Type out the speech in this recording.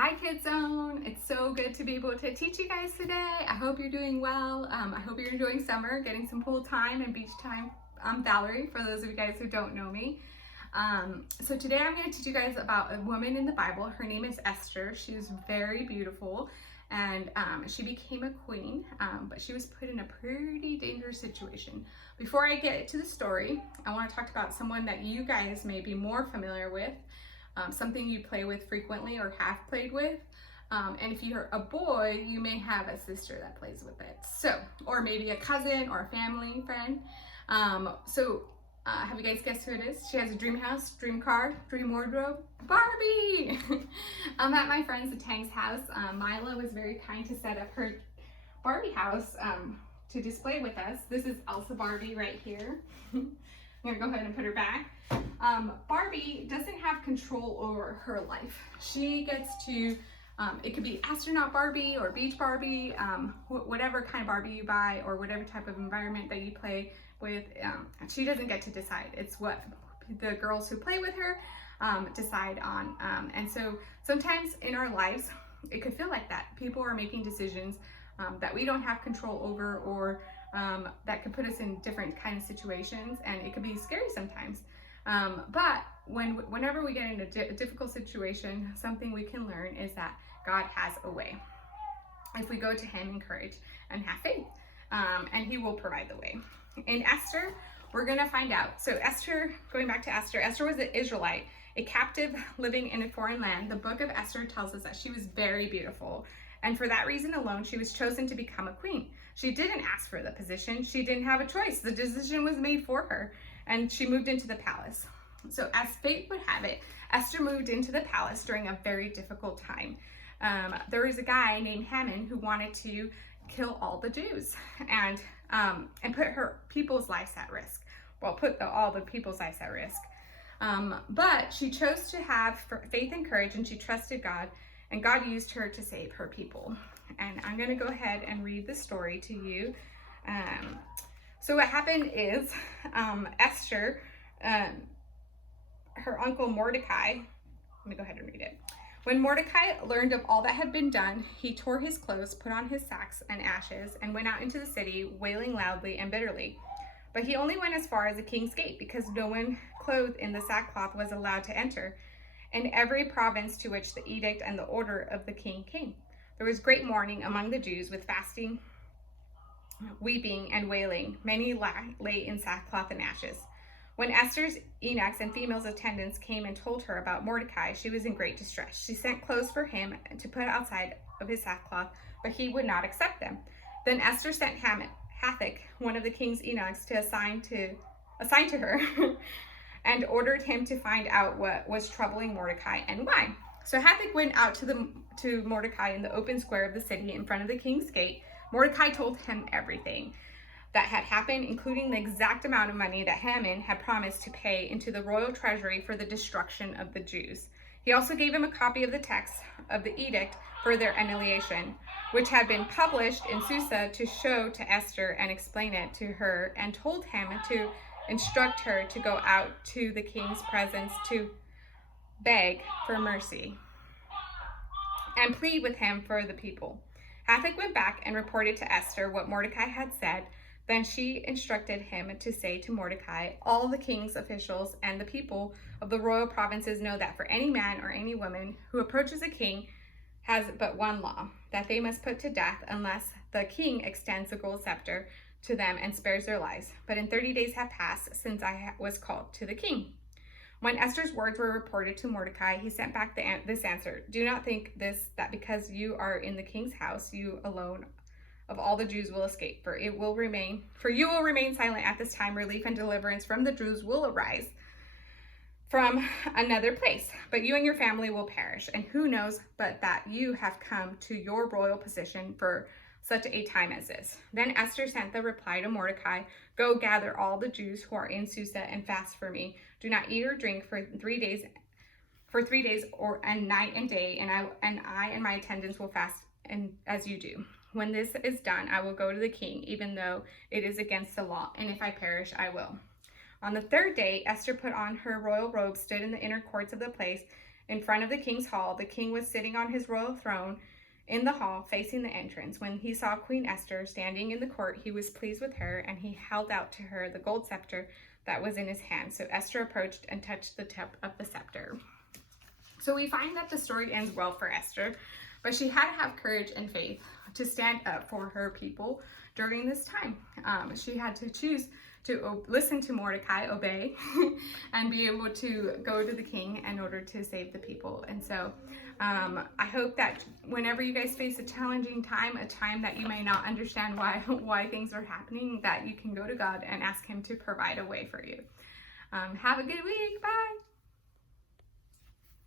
Hi KidZone! It's so good to be able to teach you guys today. I hope you're doing well. I hope you're enjoying summer, getting some pool time and beach time. I'm Valerie, for those of you guys who don't know me. So today I'm going to teach you guys about a woman in the Bible. Her name is Esther. She's very beautiful and she became a queen, but she was put in a pretty dangerous situation. Before I get to the story, I want to talk about someone that you guys may be more familiar with. Something you play with frequently or have played with. And if you're a boy, you may have a sister that plays with it. So, or maybe a cousin or a family friend. Have you guys guessed who it is? She has a dream house, dream car, dream wardrobe, Barbie! I'm at my friend's Tang's house. Mila was very kind to set up her Barbie house to display with us. This is Elsa Barbie right here. I'm gonna go ahead and put her back. Barbie doesn't have control over her life. She gets to, it could be astronaut Barbie or beach Barbie, whatever kind of Barbie you buy or whatever type of environment that you play with, she doesn't get to decide. It's what the girls who play with her decide on. And so sometimes in our lives, it could feel like that. People are making decisions that we don't have control over, or that could put us in different kind of situations, and it could be scary sometimes. But whenever we get in a difficult situation, something we can learn is that God has a way. If we go to Him in courage and have faith, and He will provide the way. In Esther, we're going to find out. So Esther, going back to Esther, Esther was an Israelite, a captive living in a foreign land. The book of Esther tells us that she was very beautiful. And for that reason alone, she was chosen to become a queen. She didn't ask for the position. She didn't have a choice. The decision was made for her, and she moved into the palace. So as fate would have it, Esther moved into the palace during a very difficult time. There was a guy named Haman who wanted to kill all the Jews and put her people's lives at risk. Well, all the people's lives at risk. But she chose to have faith and courage, and she trusted God. And God used her to save her people. And I'm going to go ahead and read the story to you. So what happened is Esther, her uncle Mordecai, let me go ahead and read it. When Mordecai learned of all that had been done, he tore his clothes, put on his sacks and ashes, and went out into the city, wailing loudly and bitterly. But he only went as far as the king's gate, because no one clothed in the sackcloth was allowed to enter, in every province to which the edict and the order of the king came. There was great mourning among the Jews, with fasting, weeping, and wailing. Many lay in sackcloth and ashes. When Esther's eunuchs and female attendants came and told her about Mordecai, she was in great distress. She sent clothes for him to put outside of his sackcloth, but he would not accept them. Then Esther sent Hathach, one of the king's eunuchs, to assign to her, and ordered him to find out what was troubling Mordecai and why. So Hathach went out to Mordecai in the open square of the city in front of the king's gate. Mordecai told him everything that had happened, including the exact amount of money that Haman had promised to pay into the royal treasury for the destruction of the Jews. He also gave him a copy of the text of the edict for their annihilation, which had been published in Susa, to show to Esther and explain it to her, and told him to instruct her to go out to the king's presence to beg for mercy and plead with him for the people. Hathach went back and reported to Esther what Mordecai had said. Then she instructed him to say to Mordecai, all the king's officials and the people of the royal provinces know that for any man or any woman who approaches a king has but one law, that they must put to death unless the king extends the gold scepter to them and spares their lives. But in 30 days have passed since I was called to the king. When Esther's words were reported to Mordecai, he sent back this answer: do not think that because you are in the king's house, you alone of all the Jews will escape, for you will remain silent at this time. Relief and deliverance from the Jews will arise from another place, but you and your family will perish. And who knows but that you have come to your royal position for such a time as this. Then Esther sent the reply to Mordecai, go gather all the Jews who are in Susa and fast for me. Do not eat or drink for 3 days, and night and day, and I and my attendants will fast and as you do. When this is done, I will go to the king, even though it is against the law, and if I perish, I will. On the third day, Esther put on her royal robe, stood in the inner courts of the place, in front of the king's hall. The king was sitting on his royal throne in the hall facing the entrance. When he saw Queen Esther standing in the court, he was pleased with her, and he held out to her the gold scepter that was in his hand. So Esther approached and touched the tip of the scepter. So we find that the story ends well for Esther, but she had to have courage and faith to stand up for her people during this time. She had to choose to listen to Mordecai, obey, and be able to go to the king in order to save the people. And so I hope that whenever you guys face a challenging time, a time that you may not understand why things are happening, that you can go to God and ask him to provide a way for you. Have a good week. Bye.